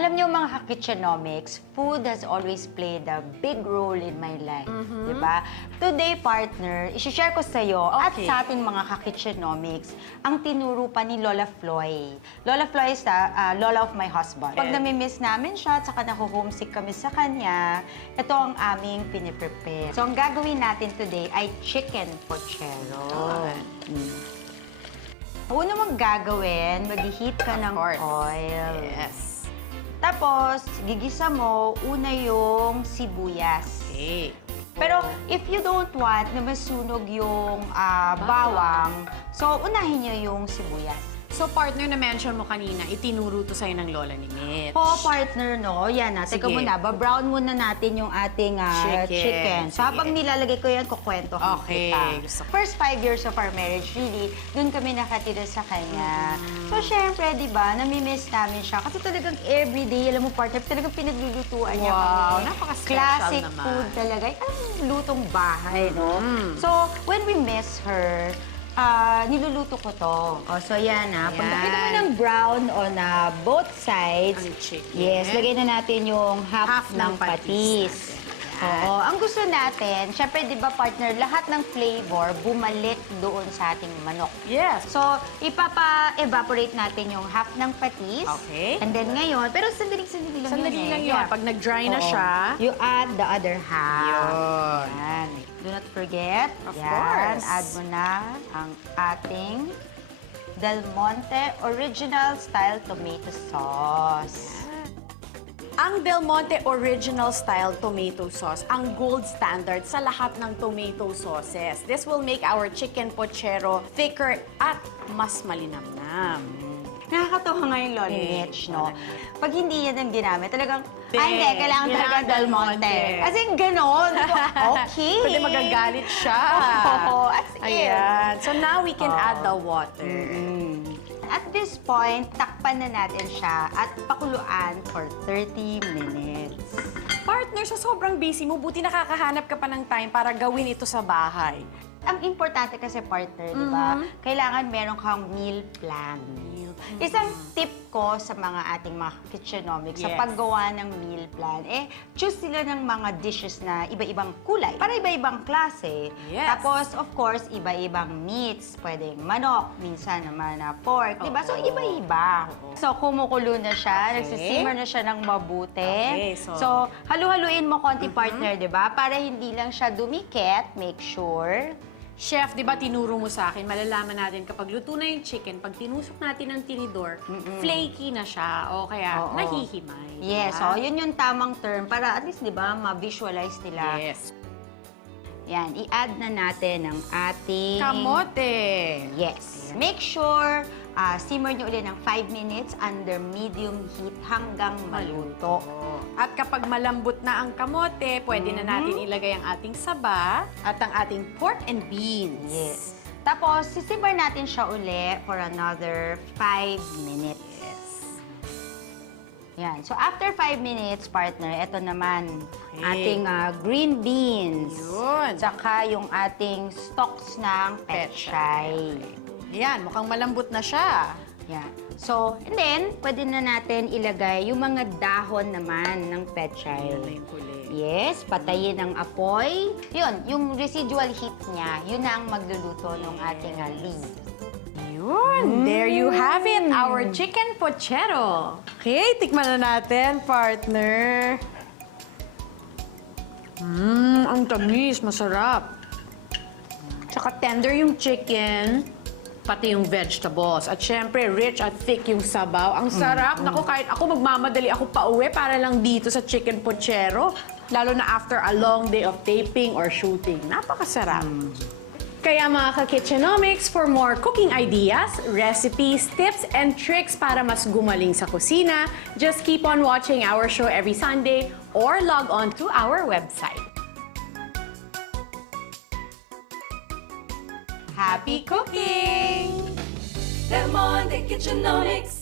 Alam niyo mga ka-kitchenomics, food has always played a big role in my life. Diba? Today, partner, isi-share ko sa'yo at sa ating mga ka-kitchenomics ang tinuro pa ni Lola Floy. Lola Floy is the Lola of my husband. Pag namimiss namin siya at saka naku-homesick kami sa kanya, ito ang aming piniprepare. So, ang gagawin natin today ay chicken pochero. Una mong gagawin, mag-heat ka ng oil. Yes. Tapos, gigisa mo una yung sibuyas. Okay. Pero if you don't want na masunog yung bawang, so unahin nyo yung sibuyas. So, partner, na-mention mo kanina, itinuro to sa'yo ng lola ni Mitch. Partner, no? Yan na. Teka Sige. muna, ba-brown muna natin yung ating chicken. So, Sige. habang nilalagay ko yan, kukwento Okay. kita. First 5 years of our marriage, really, dun kami nakatira sa kanya. So, syempre, di ba, namimiss namin siya. Kasi talagang everyday, alam mo, partner, talagang pinaglulutuan niya kami. Wow, napaka-special Classic naman. food talaga. Ang lutong bahay, no? So, when we miss her, niluluto ko to. So yan Pag Yan. nakita mo ng brown on both sides, Ang chicken. yes, lagay na natin yung half Half ng ng patis patis. natin. Yan. Oo. Ang gusto natin, syempre, di ba, partner, lahat ng flavor bumalik doon sa ating manok. Yes. So, ipapa-evaporate natin yung half ng patis. Okay. And then ngayon, pero sandali lang Sandali yun lang yun. Pag nag-dry na Oo. siya, You add the other half. Yun. Yan. Do not forget. Of yan. course. Add mo na ang ating Del Monte Original Style Tomato Sauce. ang Del Monte Original Style Tomato Sauce, ang gold standard sa lahat ng tomato sauces. This will make our chicken pochero thicker at mas malinamnam. Nakakatawa nga yung Loli Mitch, no? Pag hindi yan ang ginamit, talagang, Hindi. hindi, kailangan talaga Kailangan Del Del Monte. Monte. As in, ganon. Okay. Pwede magagalit siya. Oo, as in. Ayan. So now we can add the water. At this point, takpan na natin siya at pakuluan for 30 minutes. Partner, sa sobrang busy mo, buti nakakahanap ka pa ng time para gawin ito sa bahay. Ang importante kasi, partner, di ba? Kailangan meron kang meal plan. Isang tip ko sa mga ating mga kitchenomics sa Yes. paggawa ng meal plan, choose sila ng mga dishes na iba-ibang kulay. Para iba-ibang klase. Yes. Tapos, of course, iba-ibang meats. Pwedeng manok, minsan naman na pork. Di ba? So, Oo. iba-iba. So, kumukulo na siya. Okay. Nagsisimmer na siya ng mabuti. Okay, so halu-haluin mo konti, partner, di ba? Para hindi lang siya dumikit. Make sure. Chef, di ba tinuro mo sa akin, malalaman natin kapag luto na yung chicken, pag tinusok natin ng tinidor, flaky na siya o kaya Oo. nahihimay. Yes, diba? so yun yung tamang term para at least, di ba, ma-visualize nila. Yes. Yan, i-add na natin ang ating... Kamote. Yes. Make sure simmer nyo ulit ng 5 minutes under medium heat hanggang maluto. At kapag malambot na ang kamote, pwede na natin ilagay ang ating saba at ang ating pork and beans. Yes. Tapos, sisimmer natin siya uli for another 5 minutes. Yes. Yan. So, after 5 minutes, partner, ito naman, Okay. ating green beans. Yun. Tsaka yung ating stalks ng pechay. Ayan, mukhang malambot na siya. Yan. So, and then, pwede na natin ilagay yung mga dahon naman ng pechay. Ayan na yung huli. Yes, patayin ang apoy. Yun, yung residual heat niya, yun na ang magluluto ng ating lead. Yun, there you have it, our chicken pochero. Okay, tikman na natin, partner. Ang tamis, masarap. Tsaka tender yung chicken, pati yung vegetables. At syempre, rich at thick yung sabaw. Ang sarap. Naku, kahit ako magmamadali ako pauwi para lang dito sa chicken pochero. Lalo na after a long day of taping or shooting. Napakasarap. Kaya mga ka-Kitchenomics, for more cooking ideas, recipes, tips, and tricks para mas gumaling sa kusina, just keep on watching our show every Sunday or log on to our website. Happy cooking! Del Monte Kitchenomics.